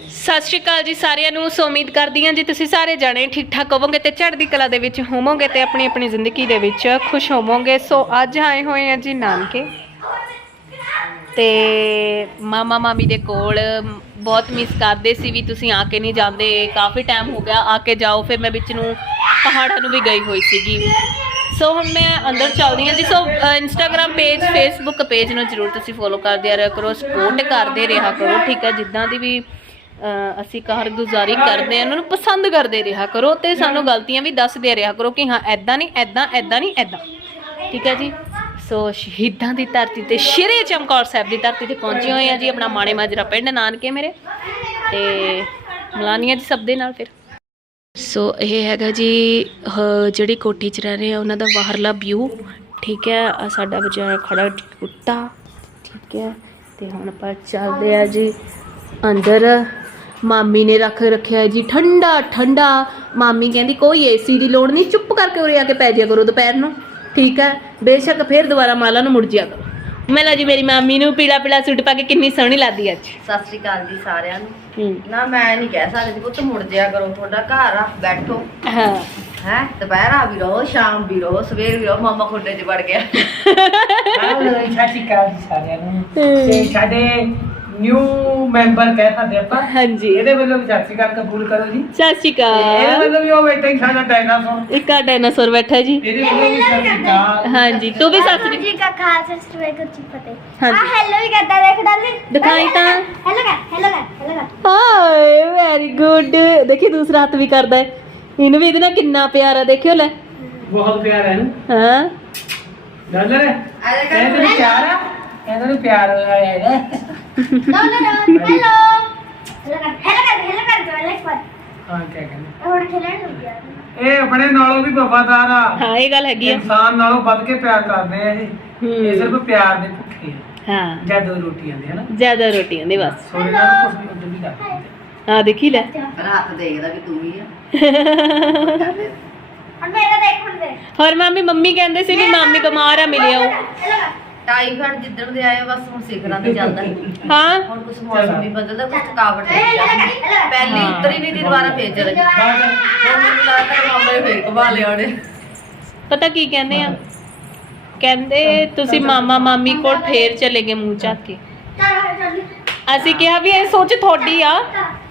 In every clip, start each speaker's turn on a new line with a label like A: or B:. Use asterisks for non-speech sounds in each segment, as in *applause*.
A: ਸਤਿ ਸ਼੍ਰੀ ਅਕਾਲ ਜੀ ਸਾਰਿਆਂ ਨੂੰ ਸੋ ਉਮੀਦ ਕਰਦੀ ਹਾਂ ਜੀ ਤੁਸੀਂ ਸਾਰੇ ਜਾਣੇ ਠੀਕ ਠਾਕ ਹੋਵੋਗੇ ਤੇ ਚੜ੍ਹਦੀ ਕਲਾ ਦੇ ਵਿੱਚ ਹੋਵੋਗੇ ਤੇ ਆਪਣੀ ਆਪਣੀ ਜ਼ਿੰਦਗੀ ਦੇ ਵਿੱਚ ਖੁਸ਼ ਹੋਵੋਗੇ। ਸੋ ਅੱਜ ਆਏ ਹੋਏ ਆ ਜੀ ਨਾਨਕੇ ਤੇ ਮਾਮਾ ਮਾਮੀ ਦੇ ਕੋਲ। ਬਹੁਤ ਮਿਸ ਕਰਦੇ ਸੀ ਵੀ ਤੁਸੀਂ ਆ ਕੇ ਨਹੀਂ ਜਾਂਦੇ। ਕਾਫੀ ਟਾਈਮ ਹੋ ਗਿਆ, ਆ ਕੇ ਜਾਓ। ਫਿਰ ਮੈਂ ਵਿੱਚ ਨੂੰ ਪਹਾੜਾਂ ਨੂੰ ਵੀ ਗਈ ਹੋਈ ਸੀਗੀ। ਸੋ ਹੁਣ ਮੈਂ ਅੰਦਰ ਚੱਲਦੀ ਹਾਂ ਜੀ। So Instagram page Facebook page ਨੂੰ ਜਰੂਰ ਤੁਸੀਂ ਫੋਲੋ ਕਰਦੇ ਰਿਹਾ ਕਰੋ। ਸਪੋਰਟ ਕਰਦੇ, ਰਿਹਾ ਕਰੋ। ਠੀਕ ਹੈ ਜਿੱਦਾਂ ਦੀ ਵੀ ਅਸੀਂ ਕਾਰਗੁਜ਼ਾਰੀ ਕਰਦੇ ਆ ਉਹਨਾਂ ਨੂੰ ਪਸੰਦ ਕਰਦੇ ਰਿਹਾ ਕਰੋ ਤੇ ਸਾਨੂੰ ਗਲਤੀਆਂ ਵੀ ਦੱਸਦੇ ਰਿਹਾ ਕਰੋ ਕਿ ਹਾਂ ਐਦਾਂ ਨਹੀਂ ਐਦਾਂ ਐਦਾਂ ਨਹੀਂ ਐਦਾਂ ਠੀਕ ਹੈ ਜੀ? ਸੋ ਸ਼ਹੀਦਾਂ ਦੀ ਧਰਤੀ ਤੇ, ਸ਼੍ਰੀ ਚਮਕੌਰ ਸਾਹਿਬ ਦੀ ਧਰਤੀ ਤੇ ਪਹੁੰਚੇ ਹੋਏ ਆ ਜੀ, ਆਪਣਾ ਮਾਣੇ ਮਾਜਰਾ ਪਿੰਡ ਨਾਨਕੇ ਮੇਰੇ ਤੇ ਮਲਾਨੀਆਂ ਜੀ ਸਭ ਦੇ ਨਾਲ ਫਿਰ। ਸੋ ਇਹ ਹੈਗਾ ਜੀ ਜਿਹੜੀ ਕੋਠੀ 'ਚ ਰਹਿ ਰਹੇ ਆ, ਉਹਨਾਂ ਦਾ ਬਾਹਰਲਾ ਵਿਊ ਠੀਕ ਹੈ ਆ ਸਾਡਾ ਵਿਚਾਰਾ ਖੜਾ ਕੁੱਤਾ ਠੀਕ ਹੈ, ਤੇ ਹੁਣ ਆਪਾਂ ਚੱਲਦੇ ਆ ਜੀ ਅੰਦਰ। ਮਾਮੀ ਨੇ ਰੱਖ ਰੱਖਿਆ ਹੈ ਜੀ ਠੰਡਾ ਠੰਡਾ। ਮਾਮੀ ਕਹਿੰਦੀ ਕੋਈ ਏਸੀ ਦੀ ਲੋੜ ਨਹੀਂ ਚੁੱਪ ਕਰਕੇ ਉਰੇ ਆ ਕੇ ਪੈ ਜਿਆ ਕਰੋ ਦੁਪਹਿਰ ਨੂੰ। ਠੀਕ ਹੈ ਬੇਸ਼ੱਕ ਫਿਰ ਦੁਬਾਰਾ ਮਾਲਾ ਨੂੰ ਮੁੜ ਜਿਆ ਕਰੋ। ਮਿਲਾ ਜੀ ਮੇਰੀ ਮਾਮੀ ਨੂੰ ਪੀਲਾ ਪੀਲਾ ਸੂਟ ਪਾ ਕੇ ਕਿੰਨੀ ਸੋਹਣੀ ਲੱਗਦੀ ਅੱਜ।
B: ਸਤਿ ਸ੍ਰੀ ਅਕਾਲ ਜੀ ਸਾਰਿਆਂ ਨੂੰ। ਨਾ ਮੈਂ ਨਹੀਂ ਕਹਿ ਸਕਦੀ ਪੁੱਤ ਮੁੜ ਜਿਆ ਕਰੋ। ਤੁਹਾਡਾ ਘਰ ਆ ਬੈਠੋ।
A: ਹਾਂ।
B: ਹੈ ਦੁਪਹਿਰਾ ਵੀ ਰਹੋ ਸ਼ਾਮ ਵੀ ਰਹੋ ਸਵੇਰ ਵੀ ਰਹੋ ਮਾਮਾ ਖੁੱਡੇ 'ਚ ਵੜ ਗਿਆ।
C: ਹਾਂ ਸਤਿ ਸ਼੍ਰੀ ਅਕਾਲ ਜੀ ਸਾਰਿਆਂ ਨੂੰ। ਤੇ ਸਾਡੇ ਨਿਊ ਮੈਂਬਰ ਕਹਿ ਸਕਦੇ ਆਪਾਂ।
A: ਹਾਂਜੀ।
C: ਇਹਦੇ ਵੱਲੋਂ ਵੀ ਸਤਿ ਸ਼੍ਰੀ ਅਕਾਲ ਕਬੂਲ ਕਰੋ ਜੀ।
A: ਸਤਿ ਸ਼੍ਰੀ
C: ਇਹਦੇ
A: ਅਕਾਲ।
C: ਵੱਲੋਂ ਵੀ ਉਹ ਬੈਠਾ ਹੀ ਸਾਡਾ ਡਾਇਨਾਸੌਰ
A: ਇੱਕ ਆ ਡਾਇਨਾਸੌਰ ਬੈਠਾ ਜੀ।
C: ਇਹਦੇ ਵੱਲੋਂ ਵੀ ਸਤਿ ਸ਼੍ਰੀ ਅਕਾਲ।
A: ਹਾਂਜੀ ਤੂੰ ਵੀ ਸਤਿ ਸ਼੍ਰੀ
D: ਜੀ ਕਾ ਖਾਲਸਾ ਜੀ ਫਤਿਹ।
A: ਹਾਂਜੀ।
D: ਆ ਹੈਲੋ ਵੀ ਕਰਦਾ ਦੇਖ ਡਾਲੀ
A: ਦਿਖਾਈ ਤਾਂ।
D: ਹੈਲੋ ਕਰ ਹੈਲੋ ਕਰ ਹੈਲੋ ਕਰ।
A: ਹਾਏ ਵੈਰੀ ਗੁੱਡ ਦੇਖੀ ਦੂਸਰਾ ਹੱਥ ਵੀ ਕਰਦਾ ਹੈ। ਇਹਨੂੰ ਵੀ ਇਹਦੇ ਨਾਲ ਕਿੰਨਾ ਪਿਆਰ ਆ ਦੇਖਿਓ ਲੈ।
C: ਬਹੁਤ ਪਿਆਰ ਹੈ ਇਹਨੂੰ।
A: ਹਾਂ।
C: ਡਾਲਰ ਕਹਿੰਦੇ ਨੂੰ ਪਿਆਰ ਆ। ਇਹਨਾਂ ਨੂੰ ਪਿਆਰ ਹੋਇਆ ਹੈਗਾ।
D: No no no hello hello ਕਰ ਹੈਲੋ ਕਰ ਹੈਲੋ ਕਰ ਜੋ ਲੈ ਪਰ
C: ਹਾਂ ਕੀ ਕਹਿੰਦੇ
D: ਹੁਣ ਖੇਲਣ ਨੂੰ ਗਿਆ
C: ਇਹ ਆਪਣੇ ਨਾਲੋਂ ਵੀ ਵਫਾਦਾਰ ਆ।
A: ਹਾਂ ਇਹ ਗੱਲ ਹੈਗੀ ਆ।
C: ਇਨਸਾਨ ਨਾਲੋਂ ਵੱਧ ਕੇ ਪਿਆਰ ਕਰਦੇ ਆ ਇਹ। ਇਹ
A: ਹੂੰ।
C: ਸਿਰਫ ਪਿਆਰ ਦੇ ਭੁੱਖੇ ਆ।
A: ਹਾਂ।
C: ਜਾਂ ਦੋ ਰੋਟੀਆਂ ਦੇ ਹਨਾ?
A: ਜ਼ਿਆਦਾ ਰੋਟੀਆਂ ਦੇ ਬਸ।
C: ਸੋਨੇ ਨਾਲ ਕੁਝ ਵੀ ਉਦੋਂ ਵੀ ਕਰਦੇ
A: ਆ ਦੇਖੀ ਲੈ।
B: ਹੱਥ ਦੇਖਦਾ ਵੀ ਤੂੰ ਹੀ ਆ। *laughs*
D: ਹੁਣ ਮੇਰਾ ਦੇਖ ਹੁਣ ਦੇ
A: ਹੋਰ ਮਾਮੀ ਮੰਮੀ ਕਹਿੰਦੇ ਸੀ ਵੀ ਮਾਮੀ ਬਿਮਾਰ ਆ ਮਿਲਿਆ
B: ਟਾਈਫਾਇਡ ਜਿੱਦਣ ਦੇ ਆਏ ਬਸ ਹੁਣ ਸਿੱਖਣਾ ਤੇ ਚੱਲਦਾ
A: ਹਾਂ।
B: ਹੁਣ ਕੁਝ ਮੌਸਮ ਵੀ ਬਦਲਦਾ ਕੁਝ ਥਕਾਵਟ ਹੋ ਜਾਂਦੀ ਪਹਿਲੀ ਉਤਰੀ ਨਹੀਂ ਦੀ ਦੁਬਾਰਾ ਫੇਰ ਚਲੇ ਗਈ। ਹੁਣ ਮੈਨੂੰ ਲੱਗਦਾ ਮਾਮੇ ਫੇਰ ਘੁਮਾ ਲਿਆਉਣੇ
A: ਪਤਾ ਕੀ ਕਹਿੰਦੇ ਆ? ਕਹਿੰਦੇ ਤੁਸੀਂ ਮਾਮਾ ਮਾਮੀ ਕੋਲ ਫੇਰ ਚਲੇ ਗਏ ਮੂੰਹ ਚੱਕ ਕੇ। ਅਸੀਂ ਕਿਹਾ ਵੀ ਇਹ ਸੋਚ ਤੁਹਾਡੀ ਆ।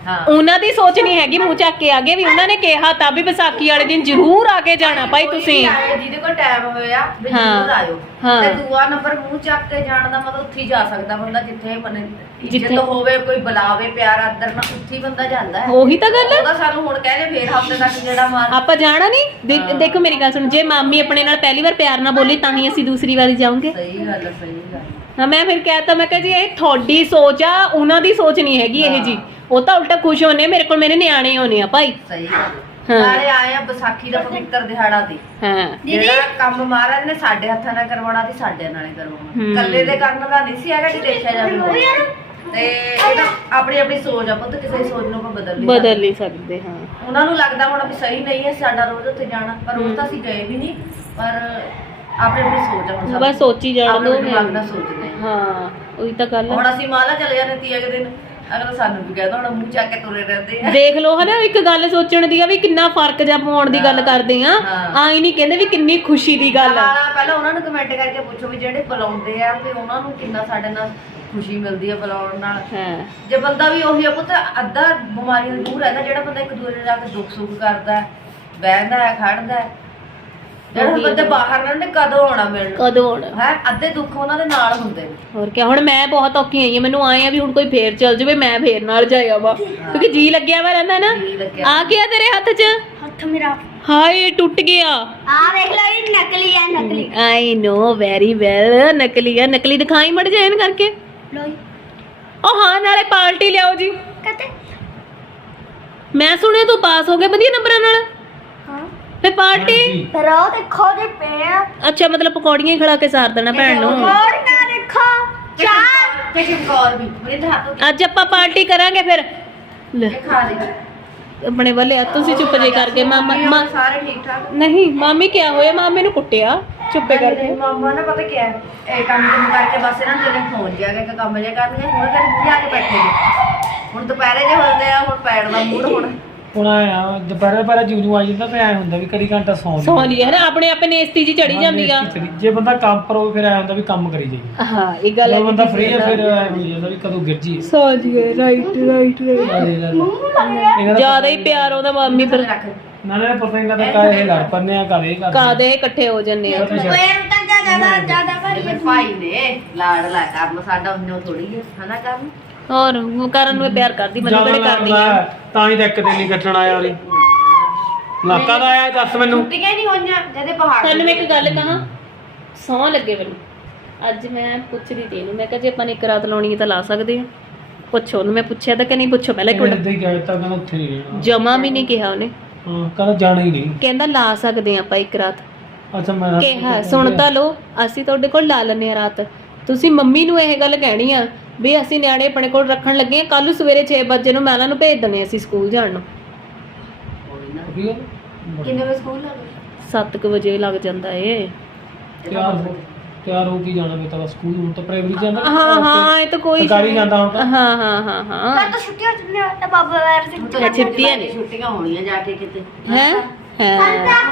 B: ਹਾਂ।
A: ਉਹਨਾਂ ਦੀ ਸੋਚ ਨਹੀਂ ਹੈਗੀ ਮੂੰਹ ਚੱਕ ਕੇ ਆ ਗਏ ਵੀ ਉਹਨਾਂ ਨੇ ਕਿਹਾ ਤਾਂ ਵੀ ਵਿਸਾਖੀ ਵਾਲੇ ਦਿਨ ਜ਼ਰੂਰ ਆ ਕੇ ਜਾਣਾ ਭਾਈ
B: ਕੋਈ
A: ਤੁਸੀਂ।
B: ਵੀ ਆਏ ਜਿਹਦੇ ਕੋਲ ਟਾਈਮ ਹੋਇਆ ਵੀ
A: ਹਾਂ।
B: ਜ਼ਰੂਰ ਆਇਓ।
A: ਹਾਂ।
B: ਤੇ ਦੂਆ ਨੰਬਰ ਮੂੰਹ ਚੱਕ ਕੇ ਜਾਣ ਦਾ ਮਤਲਬ ਉੱਥੇ ਹੀ ਜਾ ਸਕਦਾ ਬੰਦਾ ਜਿੱਥੇ ਮਨ
A: ਜਿੱਥੇ-
B: ਜਿੱਥੇ ਹੋਵੇ ਕੋਈ ਬੁਲਾਵੇ ਪਿਆਰ ਆਦਰ ਨਾਲ ਉੱਥੇ ਹੀ ਬੰਦਾ ਜਾਂਦਾ ਹੈ।
A: ਉਹੀ ਤਾਂ ਗੱਲ ਹੈ।
B: ਉਹਦਾ ਸਾਨੂੰ ਹੁਣ ਕਹਿੰਦੇ ਫੇਰ ਹਫ਼ਤੇ ਤੱਕ ਜਿਹੜਾ ਮਾਰ
A: ਆਪਾਂ ਜਾਣਾ ਨਹੀਂ?
B: ਹਾਂ।
A: ਦੇਖੋ ਮੇਰੀ ਗੱਲ ਸੁਣ ਜੇ ਮਾਮੀ ਆਪਣੇ ਨਾਲ ਪਹਿਲੀ ਵਾਰ ਪਿਆਰ ਨਾਲ ਬੋਲੀ ਤਾਂ ਹੀ ਅਸੀਂ ਦੂਸਰੀ ਵਾਰੀ ਜਾਵਾਂਗੇ
B: ਸਹੀ ਗੱਲ ਹੈ, ਸਹੀ ਗੱਲ
A: ਹਾਂ ਮੈਂ ਫਿਰ ਕਹਿਤਾ ਮੈਂ ਕਿਹਾ ਜੀ ਇਹ ਤੁਹਾਡੀ ਸੋਚ ਆ ਉਹਨਾਂ ਦੀ ਸੋਚ ਨਹੀਂ ਹੈਗੀ ਇਹ ਜੀ। ਉਹ ਤਾਂ ਉਲਟਾ ਖੁਸ਼ ਹੋਣੇ ਮੇਰੇ ਕੋਲ ਮੇਰੇ ਨਿਆਣੇ ਹੋਣੇ ਆ ਭਾਈ।
B: ਸਹੀ
A: ਹਾਂ।
B: ਗੱਲ ਨਾਲੇ ਆਏ ਆ ਵਿਸਾਖੀ ਦਾ ਪਵਿੱਤਰ ਦਿਹਾੜਾ ਤੇ।
A: ਹਾਂ।
B: ਜਿਹੜਾ ਕੰਮ ਮਹਾਰਾਜ ਨੇ ਸਾਡੇ ਹੱਥਾਂ ਨਾਲ ਕਰਵਾਉਣਾ ਤੇ ਸਾਡੇ ਨਾਲੇ
A: ਹੂੰ।
B: ਕਰਵਾਉਣਾ ਕੱਲੇ ਦੇ ਕਰਨ ਦਾ ਨਹੀਂ ਸੀ ਹੈਗਾ ਕਿ ਦੇਖਿਆ ਜਾਵੇ। ਤੇ ਇਹ ਤਾਂ ਆਪਣੀ ਆਪਣੀ ਸੋਚ ਆ ਪੁੱਤ ਕਿਸੇ ਦੀ ਸੋਚ ਨੂੰ ਆਪਾਂ ਬਦਲ ਨਹੀਂ
A: ਬਦਲ
B: ਸਕਦੇ।
A: ਨਹੀਂ ਸਕਦੇ ਹਾਂ।
B: ਉਹਨਾਂ ਨੂੰ ਲੱਗਦਾ ਹੁਣ ਵੀ ਸਹੀ ਨਹੀਂ ਹੈ ਸਾਡਾ ਰੋਜ਼ ਉੱਥੇ ਜਾਣਾ। ਪਰ ਉਹ ਤਾਂ ਅਸੀਂ ਗਏ ਵੀ ਨਹੀਂ ਪਰ ਆਪਣੀ ਆਪਣੀ ਸੋਚ ਆ ਹੁਣ ਸਭ
A: ਬਸ ਸੋਚੀ ਜਾਣ
B: ਆਪਣੇ
A: ਦੋ
B: ਦਿਮਾਗ ਨਾਲ ਸੋਚਦੇ
A: ਹਾਂ ਉਹੀ ਤਾਂ ਗੱਲ ਆ।
B: ਹੁਣ ਅਸੀਂ ਮਾਲਾ ਚਲੇ ਜਾਂਦੇ ਤੀਏ ਕੁ ਦਿਨ। ਅਗਲਾ ਸਾਨੂੰ ਵੀ ਕਹਿੰਦਾ ਹੁਣ ਮੂੰਹ ਚੱਕ ਕੇ ਤੁਰੇ ਰਹਿੰਦੇ ਆ।
A: ਦੇਖ ਲਓ ਹਨਾ ਇੱਕ ਗੱਲ ਸੋਚਣ ਦੀ ਆ ਵੀ ਕਿੰਨਾ ਫ਼ਰਕ ਜਾਂ ਪਾਉਣ ਦੀ ਗੱਲ ਕਰਦੇ ਆ।
B: ਹਾਂ।
A: ਆਈ ਨਹੀਂ ਕਹਿੰਦੇ ਵੀ ਕਿੰਨੀ ਖੁਸ਼ੀ ਦੀ ਗੱਲ ਆ।
B: ਪਹਿਲਾਂ ਪਹਿਲਾਂ ਉਹਨਾਂ ਨੂੰ ਕਮੈਂਟ ਕਰਕੇ ਪੁੱਛੋ ਵੀ ਜਿਹੜੇ ਬੁਲਾਉਂਦੇ ਆ ਵੀ ਉਹਨਾਂ ਨੂੰ ਕਿੰਨਾ ਸਾਡੇ ਨਾਲ ਖੁਸ਼ੀ ਮਿਲਦੀ ਆ ਬੁਲਾਉਣ ਨਾਲ।
A: ਹਾਂ।
B: ਜੇ ਬੰਦਾ ਵੀ ਉਹੀ ਆ ਪੁੱਤ ਅੱਧਾ ਬਿਮਾਰੀਆਂ ਤੋਂ ਦੂਰ ਰਹਿੰਦਾ ਜਿਹੜਾ ਬੰਦਾ ਇੱਕ ਦੂਜੇ ਨਾਲ ਆ ਕੇ ਦੁੱਖ ਸੁੱਖ ਕਰਦਾ ਹੈ, ਬਹਿੰਦਾ ਹੈ ਖੜਦਾ ਹੈ। ਜਿਹੜੇ
A: ਉਹੀ
B: ਬੰਦੇ
A: ਤਾਂ।
B: ਬਾਹਰ ਰਹਿੰਦੇ ਕਦੋਂ ਆਉਣਾ ਮਿਲਣ?
A: ਕਦੋਂ ਹੋਣਾ
B: ਹੈ ਅੱਧੇ ਦੁੱਖ ਉਹਨਾਂ ਦੇ ਨਾਲ ਹੁੰਦੇ ਨੇ।
A: ਹੋਰ ਕੀ ਹੁਣ ਮੈਂ ਬਹੁਤ ਔਖੀ ਆਈ ਆ ਮੈਨੂੰ ਆਏ ਆ ਵੀ ਹੁਣ ਕੋਈ ਫੇਰ ਚੱਲ ਜਾਵੇ ਮੈਂ ਫੇਰ ਨਾਲ ਜਾਇਆ ਵਾ। ਕਿਉਂਕਿ ਜੀ ਲੱਗਿਆ ਵਾ ਰਹਿੰਦਾ ਨਾ।
B: ਜੀ ਲੱਗਿਆ।
A: ਆ ਗਿਆ ਤੇਰੇ ਹੱਥ 'ਚ?
D: ਹੱਥ ਮੇਰਾ।
A: ਹਾਏ ਟੁੱਟ ਗਿਆ।
D: ਆ ਦੇਖ ਲਓ ਇਹ ਨਕਲੀ ਹੈ ਨਕਲੀ।
A: ਆਈ ਨੋ ਵੈਰੀ ਵੈਲ ਨਕਲੀ ਆ ਨਕਲੀ ਦਿਖਾਈ ਮੜ ਜਾਣ ਕਰਕੇ।
D: ਲੋਈ
A: ਉਹ ਹਾਂ ਨਾਲੇ ਪਾਰਟੀ ਲਿਆਓ ਜੀ।
D: ਕਹਤੇ
A: ਮੈਂ ਸੁਣਿਆ ਤੂੰ ਪਾਸ ਹੋ ਗਿਆ ਵਧੀਆ ਨੰਬਰਾਂ ਨਾਲ।
D: ਹਾਂ
A: ਫੇ ਪਾਰਟੀ?
D: ਪਰ ਉਹ ਦੇਖੋ ਦੇ ਪੇੜ
A: ਅੱਛਾ ਮਤਲਬ ਪਕੌੜੀਆਂ ਹੀ ਖਿਲਾ ਕੇ ਸਾਰ ਦੇਣਾ ਭੈਣ ਨੂੰ।
D: ਹੋਰ ਨਾ ਦੇਖੋ ਚਾਰ।
B: ਤੇ ਚਮਕੌਰ ਵੀ ਮੇਰੇ ਤਾਂ ਹੱਥੋਂ
A: ਅੱਜ ਆਪਾਂ ਪਾਰਟੀ ਕਰਾਂਗੇ ਫਿਰ। ਲੈ।
B: ਖਾ ਲਈ
A: ਆਪਣੇ ਵੱਲੇ ਆ ਤੁਸੀਂ ਚੁੱਪ ਜੇ ਕਰਕੇ ਮਾਮਾ ਮਾ-
B: ਸਾਰੇ ਠੀਕ ਠਾਕ?
A: ਨਹੀਂ ਮਾਮੀ ਕਿਆ ਹੋਇਆ? ਮਾਮੇ ਨੂੰ ਕੁੱਟਿਆ ਚੁੱਪੇ ਕਰਕੇ।
B: ਮਾਮਾ ਨੇ ਪਤਾ ਕੀ ਹੈ? ਇਹ ਕੰਮ ਕੰਮ ਕਰਕੇ ਬਸ ਇਹਨਾਂ ਨੂੰ ਜਿਹੜੇ ਫੋਨ ਜਿਆ ਗਿਆ ਕੰਮ ਜਿਆ ਕਰਨਗੇ ਹੁਣ ਕਰ ਜਾ ਕੇ ਬੈਠੇ ਨੇ। ਹੁਣ ਦੁਪਹਿਰੇ ਜੇ ਹੁੰਦੇ ਆ ਹੁਣ ਪੈਣ ਦਾ ਮੂਡ ਹੁਣ।
C: ਹੁਣ ਆਇਆ ਦੁਪਹਿਰੇ ਦੁਪਹਿਰੇ ਜੂ ਆ ਜਾਂਦਾ ਤੇ ਐ ਹੁੰਦਾ ਵੀ ਕਦੀ ਘੰਟਾ ਸੌਂ
A: ਸੌਂ ਲਈ ਹੈ ਨਾ ਆਪਣੇ ਆਪੇ ਨੇਸਤੀ ਜੀ ਚੜੀ ਜਾਂਦੀ ਆ
C: ਜੇ ਬੰਦਾ ਕੰਮ ਪਰ ਹੋਵੇ ਫਿਰ ਐ ਹੁੰਦਾ ਵੀ ਕੰਮ ਕਰੀ ਜਾਈਏ।
A: ਹਾਂ ਇਹ ਗੱਲ
C: ਜੇ
A: ਹੈ
C: ਬੰਦਾ ਫ੍ਰੀ ਹੈ ਫਿਰ ਐ ਹੋ ਜਾਂਦਾ ਵੀ ਕਦੋਂ ਗਿਰ ਜੀ
A: ਸੌਂ ਜੀ ਰਾਈਟ ਰਾਈਟ ਰਾਈਟ ਜ਼ਿਆਦਾ ਹੀ ਪਿਆਰ ਉਹਦਾ ਮੰਮੀ ਫਿਰ
B: ਰੱਖ।
C: ਨਾਲੇ ਪਤਾ ਨਹੀਂ ਲੱਗਦਾ ਕਾਹੇ ਲੜ ਪੰਨੇ ਆ ਕਾਹੇ ਕਰਦੇ
A: ਕਾਦੇ ਇਕੱਠੇ ਹੋ ਜੰਨੇ ਆ।
D: ਜ਼ਿਆਦਾ ਜ਼ਿਆਦਾ ਭਾਰੀ
B: ਭਾਈ ਨੇ ਲਾੜ ਲਾ ਕਰਨ ਸਾਡਾ ਉਹਨੂੰ ਥੋੜੀ ਹੈ ਹਨਾ ਕਰਨ
A: ਹੋਰ ਉਹ ਕਰਨ ਨੂੰ ਇਹ ਪਿਆਰ ਕਰਦੀ ਮੈਨੂੰ ਕਿਹੜੇ ਕਰਦੀ ਆ?
C: ਤਾਂ ਹੀ ਤਾਂ ਇੱਕ ਦਿਨ ਨਹੀਂ ਕੱਟਣ ਆਇਆ ਉਰੇ ਲਾਕਾ ਦਾ ਆਇਆ ਦੱਸ ਮੈਨੂੰ?
B: ਛੁੱਟੀਆਂ ਨਹੀਂ ਹੋਈਆਂ ਜਿਹਦੇ ਪਹਾੜ
A: ਤੁਹਾਨੂੰ ਮੈਂ ਇੱਕ ਗੱਲ ਕਹਾਂ ਸੌਂ ਲੱਗੇ ਮੈਨੂੰ। ਅੱਜ ਮੈਂ ਪੁੱਛਦੀ ਤੀ ਇਹਨੂੰ ਮੈਂ ਕਿਹਾ ਜੇ ਆਪਾਂ ਨੇ ਇੱਕ ਰਾਤ ਲਾਉਣੀ ਹੈ ਤਾਂ ਲਾ ਸਕਦੇ ਆ ਪੁੱਛੋ ਉਹਨੂੰ ਮੈਂ ਪੁੱਛਿਆ ਤਾਂ ਕਿ ਨਹੀਂ ਪੁੱਛੋ ਪਹਿਲਾਂ ਇੱਕ ਮਿੰਟ।
C: ਇੱਦਾਂ ਹੀ ਕਹਿ ਦਿੱਤਾ ਕਹਿੰਦਾ ਉੱਥੇ ਨਹੀਂ ਰਹਿਣਾ
A: ਜਮਾ ਵੀ ਨਹੀਂ ਕਿਹਾ ਉਹਨੇ।
C: ਹਾਂ ਕਹਿੰਦਾ ਜਾਣਾ ਹੀ ਨਹੀਂ।
A: ਕਹਿੰਦਾ ਲਾ ਸਕਦੇ ਆ ਆਪਾਂ ਇੱਕ ਰਾਤ।
C: ਅੱਛਾ ਮੈਂ
A: ਕਿਹਾ ਸੁਣ ਤਾਂ ਲਓ ਅਸੀਂ ਤੁਹਾਡੇ ਕੋਲ ਲਾ ਲੈਨੇ ਆ ਰਾਤ। ਤੁਸੀਂ ਮੰਮੀ ਨੂੰ ਇਹ ਗੱਲ ਕਹਿਣੀ ਆ ਵੀ ਅਸੀਂ ਨਿਆਣੇ ਆਪਣੇ ਕੋਲ ਰੱਖਣ ਲੱਗੇ ਆ ਕੱਲ ਨੂੰ ਸਵੇਰੇ 6 ਵਜੇ ਨੂੰ ਮੈਲਾਂ ਨੂੰ ਭੇਜ ਦਨੇ ਅਸੀਂ ਸਕੂਲ ਜਾਣ ਨੂੰ?
B: ਕਿੰਨੇ ਵਜੇ ਸਕੂਲ ਲੱਗੇ
A: 7 ਵਜੇ ਲੱਗ ਜਾਂਦਾ ਏ।
C: ਤਿਆਰ ਹੋ ਤਿਆਰ ਹੋ ਕੇ ਜਾਣਾ ਬੇਟਾ ਦਾ ਸਕੂਲ ਹੁਣ ਤਾਂ ਪ੍ਰਾਇਮਰੀ ਜਾਂਦਾ
A: ਹਾਂ ਹਾਂ ਇਹ ਤਾਂ ਕੋਈ
C: ਸਰਕਾਰੀ ਜਾਂਦਾ ਹੁਣ ਤਾਂ।
A: ਹਾਂ ਹਾਂ ਹਾਂ ਹਾਂ।
D: ਤਾਂ ਛੁੱਟੀ ਹੋ ਚੁੱਕੀ ਹੈ ਤਾਂ ਬਾਬਾ ਵੈਰ ਸਿੰਘ
B: ਤਾਂ
A: ਛੁੱਟੀਆਂ ਨੇ।
B: ਛੁੱਟੀਆਂ ਹੋਣੀਆਂ ਜਾ ਕੇ ਕਿਤੇ।
A: ਹੈ? ਹੈ।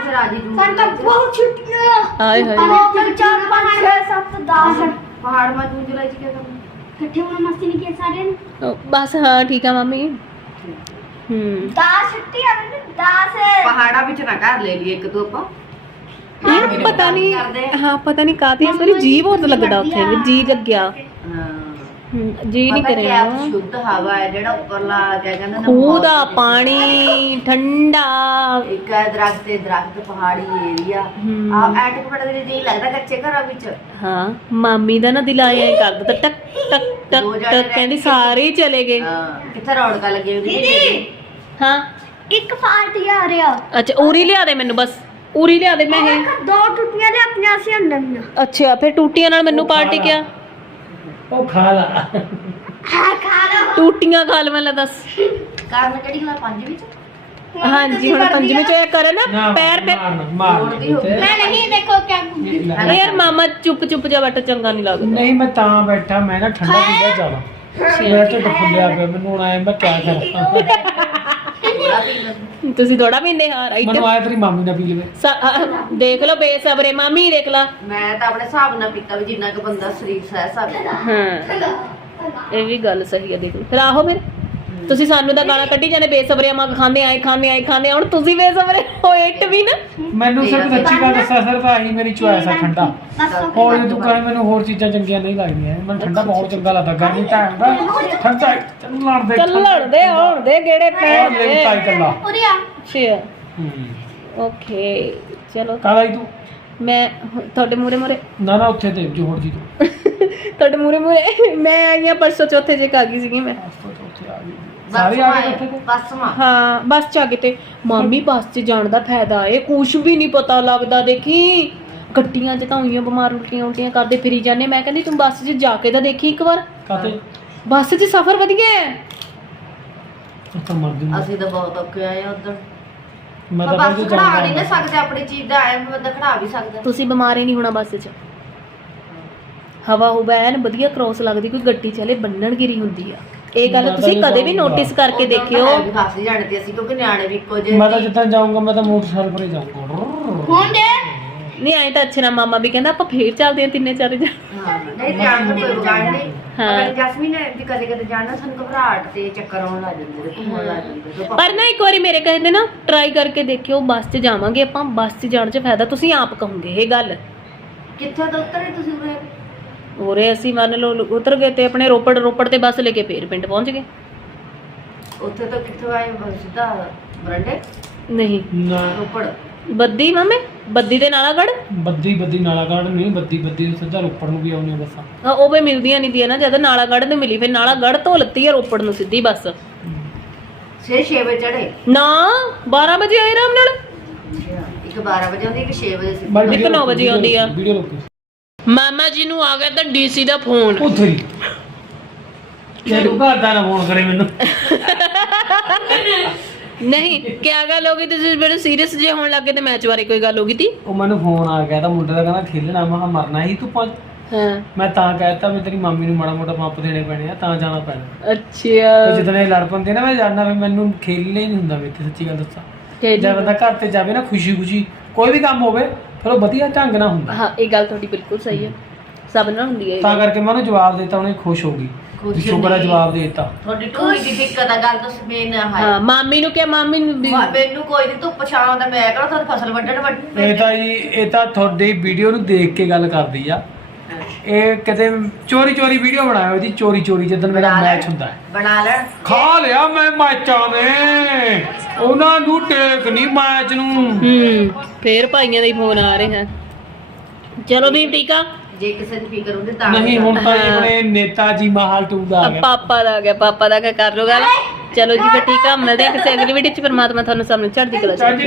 B: ਫਿਰ ਆਜੀ ਦੂਰ
D: ਤਾਂ ਬਹੁਤ ਛੁੱਟੀਆਂ।
A: ਹਾਏ ਹਾਏ।
D: ਅਰੇ ਚਾਰ ਪੰਜ ਛੇ ਸੱਤ 10
B: ਪਹਾੜ ਮਾ ਜੂਨ ਜੁਲਾਈ ਚ ਕੀ ਕਰਨਾ?
D: ਇਕੱਠੇ ਹੋਣਾ ਮਸਤੀ ਨਹੀਂ ਕੀ ਸਾਰਿਆਂ ਨੇ
A: ਉਹ ਬਸ ਹਾਂ ਠੀਕ ਆ ਮੰਮੀ ਹੂੰ
D: 10 ਛੁੱਟੀਆਂ ਨੇ 10
B: ਪਹਾੜਾਂ ਵਿੱਚ ਨਾ ਘਰ ਲੈ ਲਈ ਇੱਕ ਦੋ ਆਪਾਂ
A: ਇਹ ਪਤਾ ਨਹੀਂ
B: ਕਰਦੇ ਆ।
A: ਹਾਂ ਪਤਾ ਨਹੀਂ ਕਾਹਦੀ ਸੋਰੀ ਜੀ ਬਹੁਤ ਲੱਗਦਾ ਉੱਥੇ ਵੀ ਜੀ ਨਹੀਂ
B: ਪਤਾ
A: ਕਰਿਆ।
B: ਕਿਆ ਸ਼ੁੱਧ ਹਵਾ ਹੈ ਜਿਹੜਾ ਉੱਪਰਲਾ ਕਿਆ ਕਹਿੰਦੇ ਨਾ
A: ਖੂਹ ਦਾ ਪਾਣੀ ਠੰਡਾ।
B: ਇੱਕ ਹੈ ਦਰਖਤ ਤੇ ਦਰਖਤ ਪਹਾੜੀ ਏਰੀਆ। ਆ ਐਟਕ ਬੜਾ ਦੇ ਜੀ ਲੱਗਦਾ ਕੱਚੇ ਘਰਾਂ ਵਿੱਚ।
A: ਹਾਂ ਮਾਮੀ ਦਾ ਨਾ ਦਿਲ ਆਇਆ ਹੀ ਕਰ ਦਿੱਤਾ ਟਕ ਟਕ ਟਕ ਕਹਿੰਦੀ ਸਾਰੇ ਚਲੇ ਗਏ।
B: ਹਾਂ ਕਿੱਥੇ ਰੌਣਕਾਂ ਲੱਗੀਆਂ ਹੁੰਦੀਆਂ
A: ਹਾਂ।
D: ਇੱਕ ਪਾਰਟੀ ਆ ਰਿਹਾ।
A: ਅੱਛਾ ਉਰੀ ਲਿਆ ਦੇ ਮੈਨੂੰ ਬਸ। ਉਰੀ ਲਿਆ ਦੇ ਮੈਂ ਇਹ।
D: ਦੋ ਟੁੱਟੀਆਂ ਦੇ ਆਪਣੀਆਂ ਸੀ ਨਵੀਆਂ
A: ਅੱਛਾ ਫਿਰ ਟੂਟੀਆਂ ਨਾਲ ਮੈਨੂੰ ਪਾਰਟੀ ਕਿਆ?
C: ਉਹ ਖਾ ਲਾ।
D: ਹਾਂ ਖਾ ਲਓ
A: ਟੂਟੀਆਂ ਖਾ ਲਵਾਂ ਲੈ ਦੱਸ।
B: ਕਾਰਨ ਕਿਹੜੀ ਕਲਾਸ ਪੰਜ ਵਿੱਚ?
A: ਹਾਂਜੀ ਹੁਣ ਪੰਜਵੀਂ ਚ ਇਹ ਕਰੇ ਨਾ
C: ਨਾ
A: ਪੈਰ ਪੈ
C: ਮਾਰਨਾ ਮਾਰਨਾ
B: ਗਈ।
D: ਮੈਂ ਨਹੀਂ ਦੇਖੋ ਕਿਆ
A: ਅਰੇ ਯਾਰ ਮਾਮਾ ਚੁੱਪ ਚੁੱਪ ਜਾ ਬੈਠਾ ਚੰਗਾ ਨਹੀਂ ਲੱਗਦਾ।
C: ਨਹੀਂ ਮੈਂ ਤਾਂ ਬੈਠਾ ਮੈਂ ਨਾ ਠੰਡਾ ਪੀਂਦਾ ਜ਼ਿਆਦਾ। ਮੇਰਾ ਢਿੱਡ ਫੁੱਲਿਆ ਪਿਆ ਮੈਨੂੰ ਹੁਣ ਆਇਆ ਮੈਂ ਕਿਆ ਕਰਾਂ।
B: ਥੋੜਾ ਪੀ ਲੈਂਦੀ।
A: ਤੁਸੀਂ ਥੋੜਾ ਪੀਂਦੇ ਹਾਂ ਰਾਈਟ
C: ਮੈਨੂੰ ਆਇਆ ਤੇਰੀ ਮਾਮੀ ਨਾਲ ਪੀ ਲਵੇ।
A: ਦੇਖ ਲਓ ਬੇਸਬਰੇ ਮਾਮੀ ਦੇਖ ਲਾ।
B: ਮੈਂ ਤਾਂ ਆਪਣੇ ਹਿਸਾਬ ਨਾਲ ਪੀਤਾ ਵੀ ਜਿੰਨਾ ਕੁ ਬੰਦਾ ਸਰੀਰ ਸਹਿ ਸਕਦਾ।
A: ਹਾਂ। ਇਹ ਵੀ ਗੱਲ ਸਹੀ ਹੈ ਦੇਖ ਲਓ ਫਿਰ ਆਹੋ ਫਿਰ। ਤੁਸੀਂ ਸਾਨੂੰ ਤਾਂ ਗਾਲਾਂ ਕੱਢੀ ਜਾਂਦੇ ਬੇਸਬਰੇ ਮਾ ਖਾਂਦੇ ਆਏ ਖਾਂਦੇ ਆਏ ਖਾਂਦੇ। ਹੁਣ ਤੁਸੀਂ ਬੇਸਬਰੇ ਹੋਏ ਇੱਟ ਵੀ ਨਾ।
C: ਮੈਨੂੰ ਸਿਰਫ ਸੱਚੀ ਗੱਲ ਦੱਸਾਂ ਸਿਰਫ ਆਹੀ ਮੇਰੀ ਚੁਆਇਸ ਆ ਠੰਡਾ। ਹੋਰ ਤੂੰ ਕਹੇ ਮੈਨੂੰ ਹੋਰ ਚੀਜ਼ਾਂ ਚੰਗੀਆਂ ਨਹੀਂ ਲੱਗਦੀਆਂ। ਮੈਨੂੰ ਠੰਡਾ ਬਹੁਤ ਚੰਗਾ ਲੱਗਦਾ ਗਰਮੀ ਤਾਂ ਹੁੰਦਾ ਠੰਡਾ ਚੱਲਣ ਦੇ
A: ਚੱਲਣ ਦੇ ਆਉਣ ਦੇ ਗੇੜੇ ਪੈਣ
C: ਲੈ
A: ਦੇ।
C: ਕੱਲਾ
D: ਉਰੀਆ
A: ਅੱਛਾ।
C: ਹੂੰ।
A: ਓਕੇ ਚਲੋ।
C: ਕਾਲਾ ਤੂੰ?
A: ਮੈਂ ਹੁਣ ਤੁਹਾਡੇ ਮੂਰੇ ਮੂਰੇ
C: ਨਾ ਨਾ ਉੱਥੇ ਤੇ ਜੋੜ ਜੀ ਤੂੰ। *laughs*
A: ਤੁਹਾਡੇ ਮੂਰੇ ਮੂਰੇ ਮੈਂ ਆਈ ਹਾਂ ਪਰਸੋਂ ਚੌਥੇ ਜੇ ਕਾ ਗਈ ਸੀਗੀ ਮੈਂ।
C: ਆ ਸਾਰੇ ਆ ਗਏ ਉੱਥੇ ਤੇ?
B: ਬਸ ਮਾ।
A: ਹਾਂ ਬੱਸ ਚ ਆ ਕੇ ਤੇ। ਮਾਮੀ ਬੱਸ 'ਚ ਜਾਣ ਦਾ ਫਾਇਦਾ ਏ ਕੁਛ ਵੀ ਨਹੀਂ ਪਤਾ ਲੱਗਦਾ ਦੇਖੀ। ਗੱਡੀਆਂ 'ਚ ਤਾਂ ਹੋਈਆਂ ਬਿਮਾਰ ਉਲਟੀਆਂ ਉਲਟੀਆਂ ਕਰਦੇ ਫਿਰੀ ਜਾਂਦੇ। ਮੈਂ ਕਹਿੰਦੀ ਤੂੰ ਬੱਸ 'ਚ ਜਾ ਕੇ ਤਾਂ ਦੇਖੀ ਇੱਕ ਵਾਰ?
C: ਕਾਤੇ
A: ਬੱਸ 'ਚ ਸਫ਼ਰ ਵਧੀਆ ਹੈ
C: ਉੱਥੇ ਮਰ ਜੂ
B: ਅਸੀਂ ਤਾਂ ਬਹੁਤ ਔਖੇ ਆਏ ਉਧਰ।
C: ਮੈਂ
B: ਬਸ
C: ਤਾਂ ਬੰਦ
B: ਖੜਾ ਨਹੀਂ ਨਾ ਸਕਦੇ ਆਪਣੀ ਚੀਜ਼ ਦਾ ਐ ਬੰਦਾ ਖੜਾ ਵੀ ਸਕਦਾ।
A: ਤੁਸੀਂ ਬਿਮਾਰ ਹੀ ਨਹੀਂ ਹੋਣਾ ਬੱਸ 'ਚ। ਹਵਾ ਹੁਵਾ ਐਨ ਵਧੀਆ ਕ੍ਰੋਸ ਲੱਗਦੀ ਕੋਈ ਗੱਡੀ ਚਲੇ ਬੰਨਣ ਗਿਰੀ ਹੁੰਦੀ ਆ। ਇਹ ਗੱਲ
C: ਤਾਂ
A: ਤੁਸੀਂ ਕਦੇ ਵੀ। ਨੋਟਿਸ ਕਰਕੇ ਦੇਖਿਓ।
B: ਤਾਂ ਹੈ ਵੀ ਖਾਸ ਹੀ ਜਾਣਦੇ ਅਸੀਂ ਕਿਉਂਕਿ ਨਿਆਣੇ ਵੀ ਇੱਕੋ ਜਿਹੇ
C: ਮੈਂ ਤਾਂ। ਜਿੱਦਾਂ ਜਾਊਂਗਾ ਮੈਂ ਤਾਂ ਮੋਟਰਸਾਈਕਲ ਪਰ ਹੀ ਜਾਊਂਗਾ।
D: ਹੁਣ ਦੇ
A: ਨਹੀਂ ਐਂ ਤਾਂ ਅੱਛਾ ਨਾ ਮਾਮਾ ਵੀ ਕਹਿੰਦਾ ਆਪਾਂ ਫੇਰ ਚੱਲਦੇ ਆ ਤਿੰਨੇ ਚਾਰੇ ਜਣ।
B: ਹਾਂ ਨਹੀਂ ਜਾਣ ਕੋਈ ਨਹੀਂ।
A: ਹਾਂ।
B: ਜਸਮੀਨ ਨੇ ਵੀ ਕਦੇ ਕਦੇ ਜਾਣਾ ਸਾਨੂੰ ਘਬਰਾਹਟ ਤੇ ਚੱਕਰ ਆਉਣ ਲੱਗ ਜਾਂਦੇ ਨੇ ਘੁੰਮਣ ਲੱਗ ਜਾਂਦੇ ਤੇ
A: ਪਰ ਨਾ ਇੱਕ ਵਾਰੀ ਮੇਰੇ ਕਹਿੰਦੇ ਨਾ ਟਰਾਈ ਕਰਕੇ ਦੇਖਿਓ ਬੱਸ 'ਚ ਜਾਵਾਂਗੇ ਆਪਾਂ ਬੱਸ 'ਚ ਜਾਣ 'ਚ ਫਾਇਦਾ ਤੁਸੀਂ ਆਪ ਕਹੋਗੇ ਇਹ ਗੱਲ।
B: ਕਿੱਥੇ ਤੋਂ ਉਤਰੇ ਤੁਸੀਂ ਉਰੇ?
A: ਉਰੇ ਅਸੀਂ ਮੰਨ ਲਓ ਉਤਰ ਗਏ ਤੇ ਆਪਣੇ ਰੋਪੜ ਰੋਪੜ ਤੇ ਬੱਸ ਲੈ ਕੇ ਫੇਰ ਪਿੰਡ ਪਹੁੰਚ ਗਏ।
B: ਉੱਥੇ ਤੋਂ ਕਿੱਥੋਂ ਆਏ ਬਸ ਸਿੱਧਾ ਬਰੰਡੇ
A: ਨਹੀਂ।
C: ਨਾ।
B: ਰੋਪੜ।
A: ਬੱਦੀ ਮਾਮੇ? ਬੱਦੀ ਦੇ ਨਾਲਾਗੜ
C: ਬੱਦੀ ਬੱਦੀ ਨਾਲਾਗੜ੍ਹ ਨਹੀਂ ਬੱਦੀ ਬੱਦੀ ਤੋਂ ਸਿੱਧਾ ਰੋਪੜ ਨੂੰ ਵੀ ਆਉਂਦੀਆਂ ਬੱਸਾਂ।
A: ਆ, ਉਹ ਵੀ ਮਿਲਦੀਆਂ ਨਹੀਂ ਦੀਆਂ ਨਾ ਜਦ ਨਾਲਾਗੜ ਨੂੰ ਮਿਲੀ ਫਿਰ ਨਾਲਾਗੜ ਤੋਂ ਲੱਤੀ ਆ ਰੋਪੜ ਨੂੰ ਸਿੱਧੀ ਬੱਸ।
B: ਛੇ 6 ਵਜੇ ਚੜੇ
A: ਨਾ 12 ਵਜੇ ਆਏ ਆਰਾਮ ਨਾਲ।
B: ਇੱਕ 12 ਵਜੇ ਆਉਂਦੀ ਇੱਕ 6 ਵਜੇ ਸੀ
C: ਮੈਂ
A: ਇੱਕ
C: ਵੀਡੀਓ
A: ਨੌ ਵਜੇ
C: ਵੀਡੀਓ
A: ਆਉਂਦੀ ਆ।
C: ਵੀਡੀਓ ਰੋਕੀ।
A: ਮਾਮਾ ਜੀ ਨੂੰ ਆ ਗਿਆ ਤਾਂ ਡੀਸੀ ਦਾ ਫੋਨ।
C: ਉੱਥੇ ਹੀ। ਜੇ ਤੂੰ ਘਰ ਦਾ ਨਾ ਫੋਨ ਕਰੇ ਮੈਨੂੰ।
A: ਨਹੀਂ ਕਿਆ ਗੱਲ ਹੋ ਗਈ? ਤੁਸੀਂ ਬੜੇ ਸੀਰੀਅਸ ਜੇ ਹੋਣ ਲੱਗੇ ਤੇ ਮੈਚ ਬਾਰੇ ਕੋਈ ਗੱਲ ਹੋ ਗਈ ਤੀ?
C: ਉਹ ਮੈਨੂੰ ਫੋਨ ਆ ਗਿਆ ਤਾਂ ਮੁੰਡੇ ਦਾ ਕਹਿੰਦਾ ਖੇਲਣਾ। ਮੈਂ ਕਿਹਾ ਮਰਨਾ ਹੀ ਤੂੰ ਪੰਜ।
A: ਹਾਂ।
C: ਮੈਂ ਤਾਂ ਕਹਿਤਾ ਵੀ ਤੇਰੀ ਮਾਮੀ ਨੂੰ ਮਾੜਾ ਮੋਟਾ ਪੰਪ ਦੇਣੇ ਪੈਣੇ ਆ ਤਾਂ ਜਾਣਾ ਪੈਣਾ।
A: ਅੱਛਾ
C: ਤੇ ਜਦੋਂ ਇਹ ਲੜ ਪੰਦੇ ਨਾ ਮੈਂ ਜਾਣਦਾ ਵੀ ਮੈਨੂੰ ਖੇਲਣੇ ਹੀ ਨਹੀਂ ਹੁੰਦਾ ਵੀ ਇੱਥੇ ਸੱਚੀ ਗੱਲ ਦੱਸਾਂ। ਜਦ ਬੰਦਾ ਘਰ ਤੇ ਜਾਵੇ ਨਾ ਖੁਸ਼ੀ ਖੁਸ਼ੀ ਕੋਈ ਵੀ ਕੰਮ ਹੋਵੇ ਫਿਰ ਉਹ ਵਧੀਆ ਢੰਗ ਨਾਲ ਹੁੰਦਾ।
A: ਹਾਂ ਇਹ ਗੱਲ ਤੁਹਾਡੀ ਬਿਲਕੁਲ ਸਹੀ ਹੈ। ਸਭ ਨਾਲ ਹੁੰਦੀ ਹੈ ਇਹ
C: ਤਾਂ
A: ਗੱਲ।
C: ਕਰਕੇ ਮੈਂ ਉਹਨੂੰ ਜਵਾਬ ਦਿੱਤਾ ਉਹਨੇ ਖੁਸ਼ ਹੋ ਗਈ। ਵੀ
B: ਖੁਸ਼
C: ਸ਼ੁਕਰ ਹੈ। ਜਵਾਬ ਦੇ ਦਿੱਤਾ।
B: ਤੁਹਾਡੀ ਦੀ ਦਿੱਕਤ ਆ ਗੱਲ ਤਾਂ ਮੇਨ ਹੈ
A: ਹਾਂ ਮਾਮੀ ਨੂੰ ਕਿਹਾ ਮਾਮੀ ਨੂੰ ਵੀ
B: ਮੈਨੂੰ ਕੋਈ ਨਹੀਂ ਧੁੱਪ ਛਾਂ ਆਉਂਦਾ ਮੈਂ ਕਿਹੜਾ ਤੁਹਾਨੂੰ ਫਸਲ ਵੱਢਣ ਵੱਢ
C: ਇਹ ਤਾਂ ਜੀ ਇਹ ਤਾਂ ਤੁਹਾਡੀ ਵੀਡੀਓ ਨੂੰ ਦੇਖ ਕੇ ਗੱਲ ਕਰਦੀ ਆ। ਇਹ ਕਿਤੇ ਚੋਰੀ ਚੋਰੀ ਵੀਡੀਓ ਬਣਾਇਆ ਉਹਦੀ ਚੋਰੀ ਚੋਰੀ ਜਦੋਂ ਮੇਰਾ। ਮੈਚ ਹੁੰਦਾ ਹੈ।
B: ਬਣਾ ਲੈਣ।
C: ਖਾ ਲਿਆ ਮੈਂ ਮੈਚਾਂ ਨੇ। ਉਹਨਾਂ ਨੂੰ ਟੇਕ ਨਹੀਂ ਮੈਚ ਨੂੰ।
A: ਹੂੰ ਫੇਰ ਭਾਈਆਂ ਦੇ ਫੋਨ ਆ ਰਹੇ ਹਨ। ਚਲੋ ਵੀ ਠੀਕ ਆ?
B: ਜੇ ਕਿਸੇ ਦੀ ਫਿਕਰ ਹੁੰਦੀ ਤਾਂ
C: ਨਹੀਂ ਹੁਣ ਤਾਂ
A: ਹਾਂ।
C: ਆਪਣੇ ਨੇਤਾ ਜੀ ਮਹਾਲ ਟੂ ਦਾ ਆ ਗਿਆ।
A: ਪਾਪਾ ਦਾ ਆ ਗਿਆ ਪਾਪਾ ਦਾ ਕਰ ਲੋ ਗੱਲ। ਚਲੋ ਜੀ ਫਿਰ ਠੀਕ ਆ ਮਿਲਦੇ ਆ ਕਿਸੇ ਅਗਲੀ ਵੀਡੀਓ ਚ ਪਰਮਾਤਮਾ ਤੁਹਾਨੂੰ ਸਭ ਨੂੰ ਚੜ੍ਹਦੀ ਕਲਾ ਚ ਰੱਖੇ।